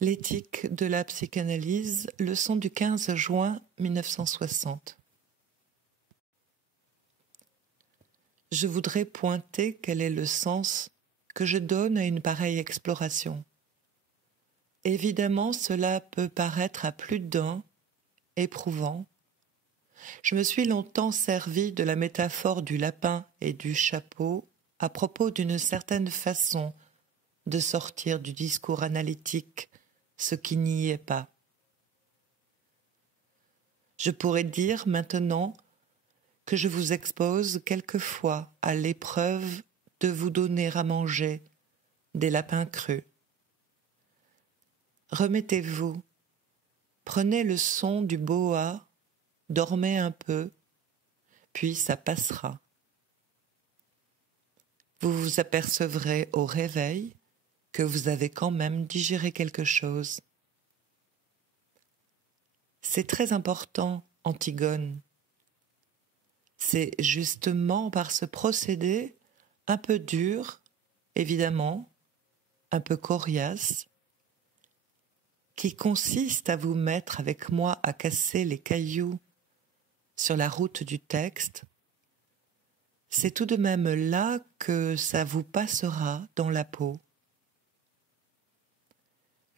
L'éthique de la psychanalyse, leçon du 15 juin 1960. Je voudrais pointer quel est le sens que je donne à une pareille exploration. Évidemment, cela peut paraître à plus d'un éprouvant. Je me suis longtemps servi de la métaphore du lapin et du chapeau à propos d'une certaine façon de sortir du discours analytique ce qui n'y est pas. Je pourrais dire maintenant que je vous expose quelquefois à l'épreuve de vous donner à manger des lapins crus. Remettez-vous, prenez le son du boa, dormez un peu, puis ça passera. Vous vous apercevrez au réveil que vous avez quand même digéré quelque chose. C'est très important, Antigone. C'est justement par ce procédé un peu dur, évidemment, un peu coriace, qui consiste à vous mettre avec moi à casser les cailloux sur la route du texte, c'est tout de même là que ça vous passera dans la peau.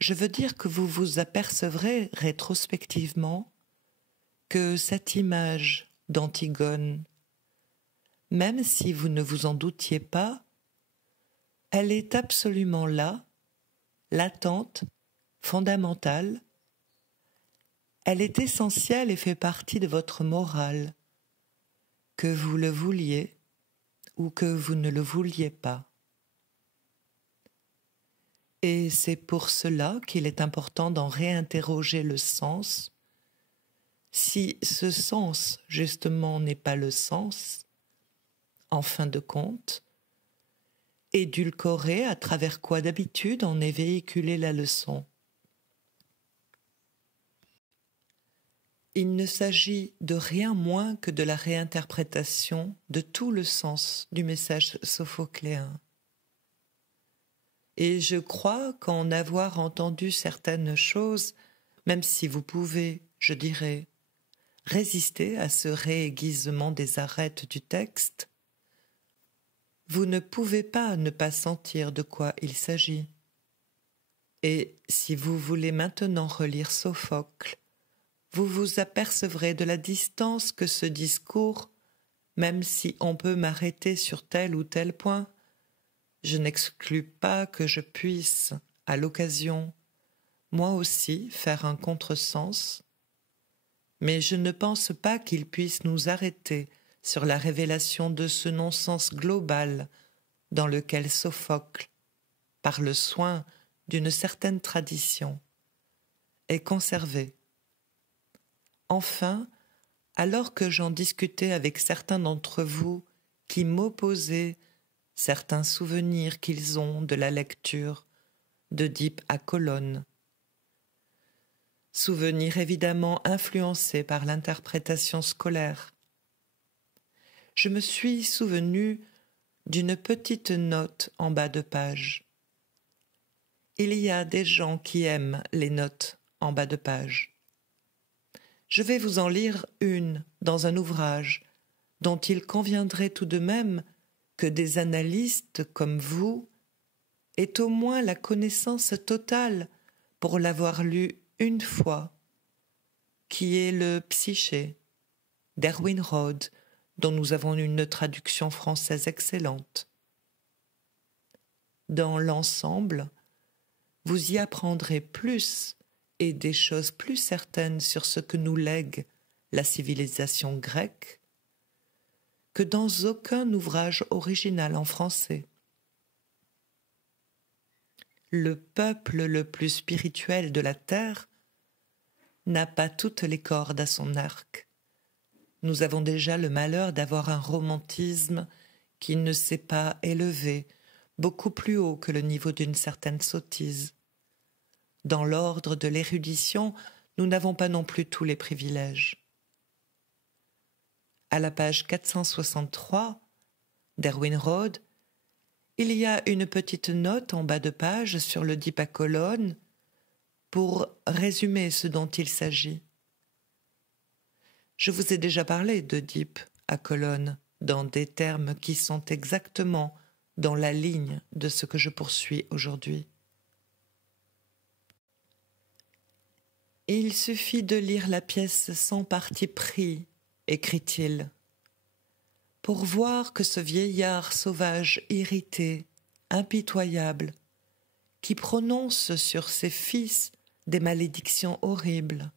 Je veux dire que vous vous apercevrez rétrospectivement que cette image d'Antigone, même si vous ne vous en doutiez pas, elle est absolument là, latente, fondamentale. Elle est essentielle et fait partie de votre morale, que vous le vouliez ou que vous ne le vouliez pas. Et c'est pour cela qu'il est important d'en réinterroger le sens. Si ce sens, justement, n'est pas le sens, en fin de compte, édulcoré à travers quoi d'habitude en est véhiculée la leçon. Il ne s'agit de rien moins que de la réinterprétation de tout le sens du message sophocléen. Et je crois qu'en avoir entendu certaines choses, même si vous pouvez, je dirais, résister à ce réaiguisement des arêtes du texte, vous ne pouvez pas ne pas sentir de quoi il s'agit. Et si vous voulez maintenant relire Sophocle, vous vous apercevrez de la distance que ce discours, même si on peut m'arrêter sur tel ou tel point, je n'exclus pas que je puisse, à l'occasion, moi aussi faire un contresens, mais je ne pense pas qu'il puisse nous arrêter sur la révélation de ce non-sens global dans lequel Sophocle, par le soin d'une certaine tradition, est conservé. Enfin, alors que j'en discutais avec certains d'entre vous qui m'opposaient certains souvenirs qu'ils ont de la lecture d'Œdipe à Colonne, souvenirs évidemment influencés par l'interprétation scolaire, je me suis souvenu d'une petite note en bas de page. Il y a des gens qui aiment les notes en bas de page. Je vais vous en lire une dans un ouvrage dont il conviendrait tout de même que des analystes comme vous aient au moins la connaissance totale pour l'avoir lu une fois, qui est le Psyché d'Erwin Rohde, dont nous avons une traduction française excellente. Dans l'ensemble, vous y apprendrez plus et des choses plus certaines sur ce que nous lègue la civilisation grecque que dans aucun ouvrage original en français. Le peuple le plus spirituel de la terre n'a pas toutes les cordes à son arc. Nous avons déjà le malheur d'avoir un romantisme qui ne s'est pas élevé beaucoup plus haut que le niveau d'une certaine sottise. Dans l'ordre de l'érudition, nous n'avons pas non plus tous les privilèges. À la page 463 d'Erwin Rohde, il y a une petite note en bas de page sur l'Œdipe à Colonne pour résumer ce dont il s'agit. Je vous ai déjà parlé d'Œdipe à Colonne dans des termes qui sont exactement dans la ligne de ce que je poursuis aujourd'hui. Il suffit de lire la pièce sans parti pris, écrit-il, pour voir que ce vieillard sauvage irrité, impitoyable, qui prononce sur ses fils des malédictions horribles.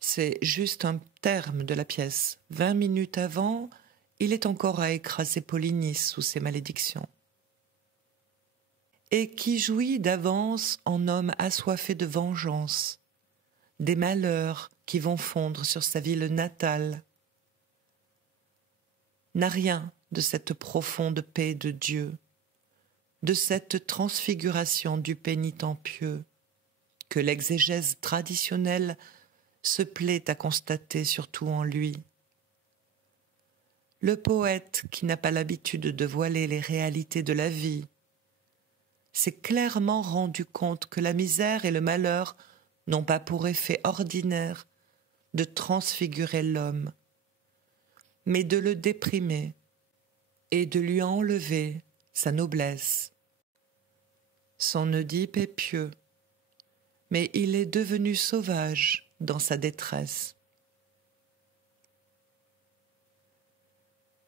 C'est juste un terme de la pièce. 20 minutes avant, il est encore à écraser Polynice sous ses malédictions. Et qui jouit d'avance en homme assoiffé de vengeance, des malheurs qui vont fondre sur sa ville natale, n'a rien de cette profonde paix de Dieu, de cette transfiguration du pénitent pieux que l'exégèse traditionnelle se plaît à constater surtout en lui. Le poète qui n'a pas l'habitude de voiler les réalités de la vie s'est clairement rendu compte que la misère et le malheur n'ont pas pour effet ordinaire de transfigurer l'homme, mais de le déprimer et de lui enlever sa noblesse. Son Oedipe est pieux, mais il est devenu sauvage dans sa détresse.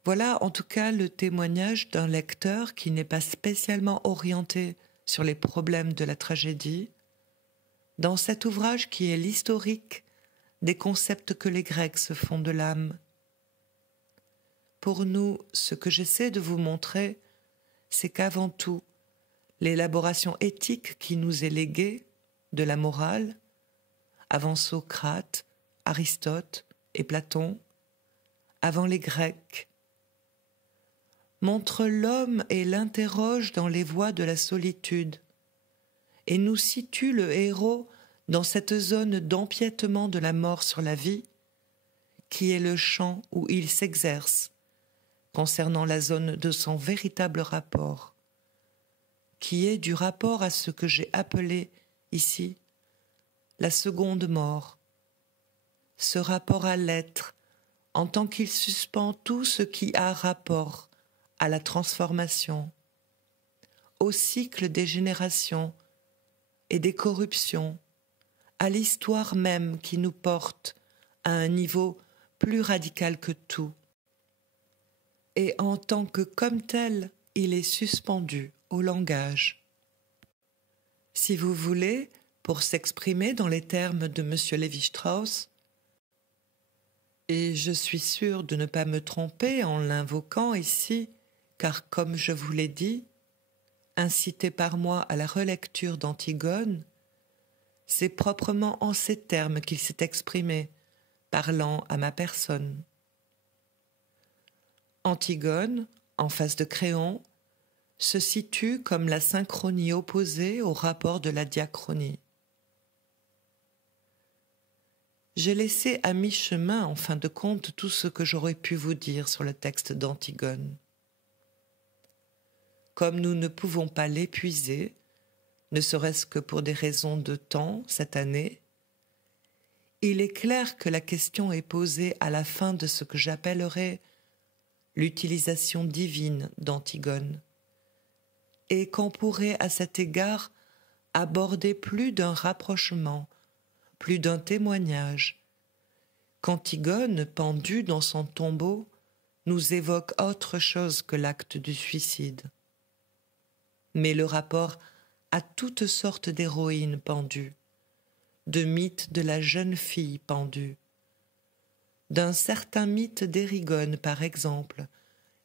Voilà en tout cas le témoignage d'un lecteur qui n'est pas spécialement orienté sur les problèmes de la tragédie, dans cet ouvrage qui est l'historique des concepts que les Grecs se font de l'âme. Pour nous, ce que j'essaie de vous montrer, c'est qu'avant tout, l'élaboration éthique qui nous est léguée de la morale, avant Socrate, Aristote et Platon, avant les Grecs, montre l'homme et l'interroge dans les voies de la solitude et nous situe le héros dans cette zone d'empiètement de la mort sur la vie qui est le champ où il s'exerce concernant la zone de son véritable rapport, qui est du rapport à ce que j'ai appelé ici la seconde mort, ce rapport à l'être en tant qu'il suspend tout ce qui a rapport à la transformation, au cycle des générations et des corruptions, à l'histoire même qui nous porte à un niveau plus radical que tout. Et en tant que comme tel, il est suspendu au langage. Si vous voulez, pour s'exprimer dans les termes de M. Lévi-Strauss, et je suis sûre de ne pas me tromper en l'invoquant ici, car comme je vous l'ai dit, incité par moi à la relecture d'Antigone, c'est proprement en ces termes qu'il s'est exprimé, parlant à ma personne. Antigone, en face de Créon, se situe comme la synchronie opposée au rapport de la diachronie. J'ai laissé à mi-chemin, en fin de compte, tout ce que j'aurais pu vous dire sur le texte d'Antigone. Comme nous ne pouvons pas l'épuiser, ne serait-ce que pour des raisons de temps cette année, il est clair que la question est posée à la fin de ce que j'appellerais l'utilisation divine d'Antigone, et qu'on pourrait à cet égard aborder plus d'un rapprochement, plus d'un témoignage, qu'Antigone, pendue dans son tombeau, nous évoque autre chose que l'acte du suicide. Mais le rapport à toutes sortes d'héroïnes pendues, de mythes de la jeune fille pendue, d'un certain mythe d'Érigone par exemple,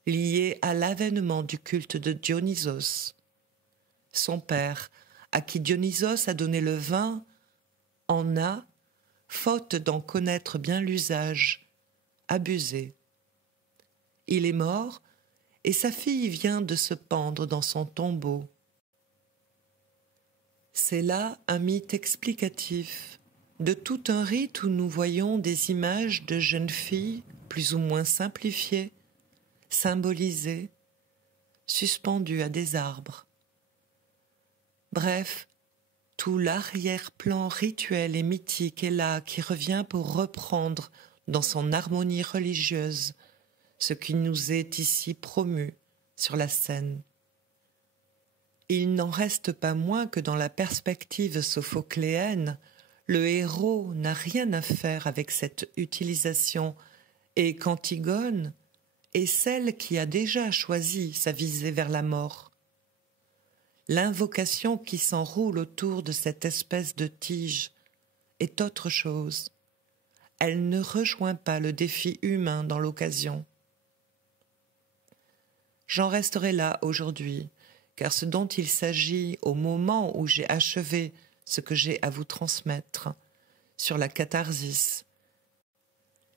lié à l'avènement du culte de Dionysos, son père, à qui Dionysos a donné le vin, en a, faute d'en connaître bien l'usage, abusé. Il est mort, et sa fille vient de se pendre dans son tombeau. C'est là un mythe explicatif de tout un rite où nous voyons des images de jeunes filles plus ou moins simplifiées, symbolisées, suspendues à des arbres. Bref, Tout l'arrière-plan rituel et mythique est là, qui revient pour reprendre dans son harmonie religieuse ce qui nous est ici promu sur la scène. Il n'en reste pas moins que dans la perspective sophocléenne, le héros n'a rien à faire avec cette utilisation et qu'Antigone est celle qui a déjà choisi sa visée vers la mort. L'invocation qui s'enroule autour de cette espèce de tige est autre chose. Elle ne rejoint pas le défi humain dans l'occasion. J'en resterai là aujourd'hui, car ce dont il s'agit au moment où j'ai achevé ce que j'ai à vous transmettre sur la catharsis,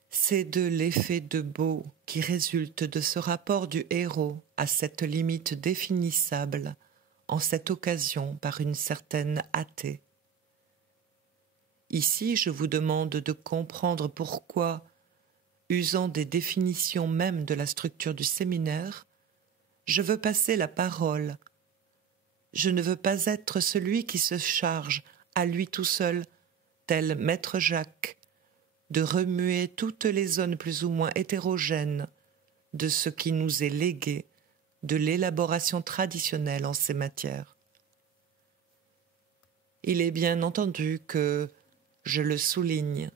c'est de l'effet de beau qui résulte de ce rapport du héros à cette limite définissable en cette occasion par une certaine hâte. Ici, je vous demande de comprendre pourquoi, usant des définitions même de la structure du séminaire, je veux passer la parole. Je ne veux pas être celui qui se charge, à lui tout seul, tel Maître Jacques, de remuer toutes les zones plus ou moins hétérogènes de ce qui nous est légué de l'élaboration traditionnelle en ces matières. Il est bien entendu que, je le souligne,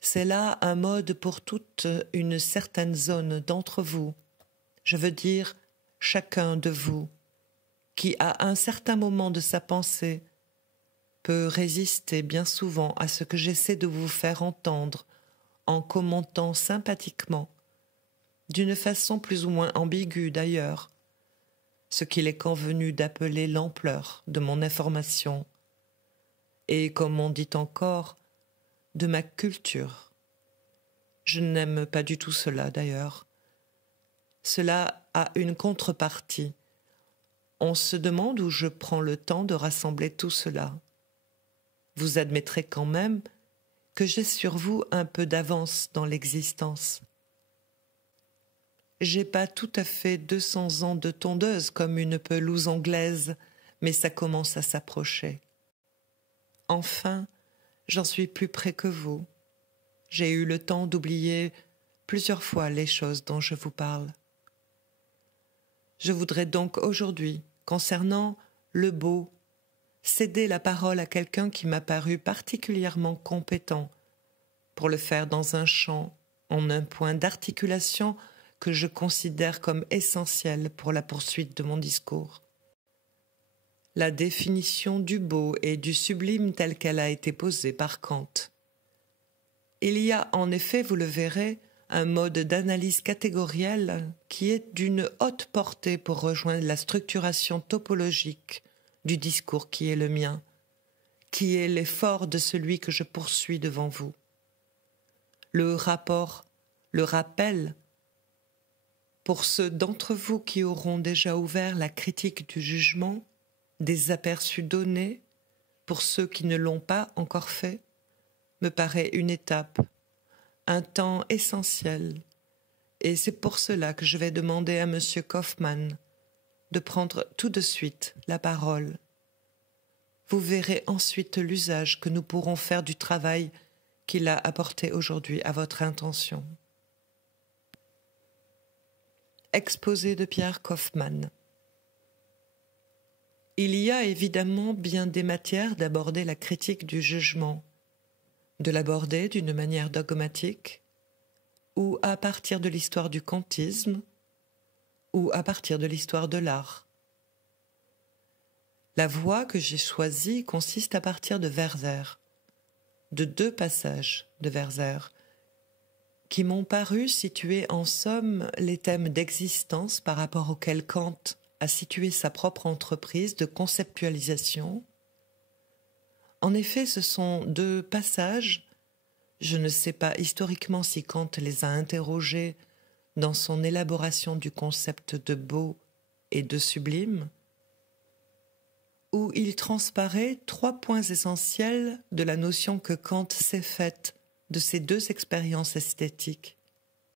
c'est là un mode pour toute une certaine zone d'entre vous, je veux dire chacun de vous, qui à un certain moment de sa pensée peut résister bien souvent à ce que j'essaie de vous faire entendre en commentant sympathiquement, d'une façon plus ou moins ambiguë d'ailleurs, ce qu'il est convenu d'appeler l'ampleur de mon information, et comme on dit encore, de ma culture. Je n'aime pas du tout cela d'ailleurs. Cela a une contrepartie. On se demande où je prends le temps de rassembler tout cela. Vous admettrez quand même que j'ai sur vous un peu d'avance dans l'existence. J'ai pas tout à fait 200 ans de tondeuse comme une pelouse anglaise, mais ça commence à s'approcher. Enfin, j'en suis plus près que vous. J'ai eu le temps d'oublier plusieurs fois les choses dont je vous parle. Je voudrais donc aujourd'hui, concernant le beau, céder la parole à quelqu'un qui m'a paru particulièrement compétent pour le faire dans un champ, en un point d'articulation que je considère comme essentiel pour la poursuite de mon discours. La définition du beau et du sublime telle qu'elle a été posée par Kant. Il y a en effet, vous le verrez, un mode d'analyse catégorielle qui est d'une haute portée pour rejoindre la structuration topologique du discours qui est le mien, qui est l'effort de celui que je poursuis devant vous. Le rapport, le rappel, pour ceux d'entre vous qui auront déjà ouvert la critique du jugement, des aperçus donnés, pour ceux qui ne l'ont pas encore fait, me paraît une étape, un temps essentiel, et c'est pour cela que je vais demander à M. Kaufmann de prendre tout de suite la parole. Vous verrez ensuite l'usage que nous pourrons faire du travail qu'il a apporté aujourd'hui à votre intention. Exposé de Pierre Kaufmann. Il y a évidemment bien des matières d'aborder la critique du jugement, de l'aborder d'une manière dogmatique, ou à partir de l'histoire du kantisme, ou à partir de l'histoire de l'art. La voie que j'ai choisie consiste à partir de Werther, de 2 passages de Werther, qui m'ont paru situer en somme les thèmes d'existence par rapport auxquels Kant a situé sa propre entreprise de conceptualisation. En effet, ce sont 2 passages, je ne sais pas historiquement si Kant les a interrogés dans son élaboration du concept de beau et de sublime, où il transparaît 3 points essentiels de la notion que Kant s'est faite de ces 2 expériences esthétiques.